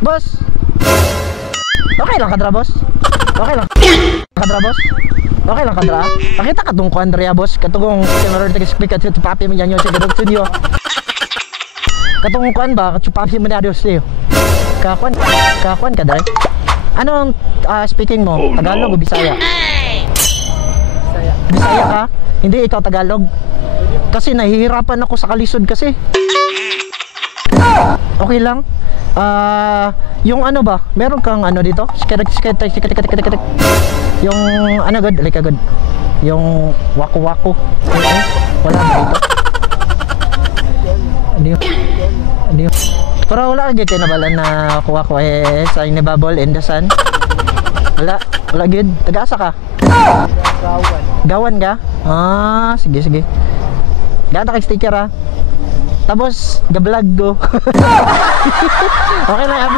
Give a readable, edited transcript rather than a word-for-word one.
Boss. Okay lang kadra, boss. Okay lang. Kadra, boss. Okay lang kadra. Pakita ka tong Andrea, boss. Katong camera tag-speak at papi mo yan yung sigadog studio. Katong kuan ba? Kachupapi mo na adios liyo. Kakuan ka dai. Anong speaking mo? Tagalog o Bisaya? Bisaya ka? Hindi ikaw Tagalog? Kasi nahihirapan ako sa kalisod kasi. Okay lang. Yung ano ba? Meron kang ano dito? Yung ano good? Like good. Yung wako-wako. Wala ba dito? Hindi. Pero wala agad kayo nabalan na kuha ko sa inibabol in the sun. Wala agad. Taga-asa ka? Gawan ka? Sige. Gata kay sticker Tapos, ga-vlog ko. Okay lang,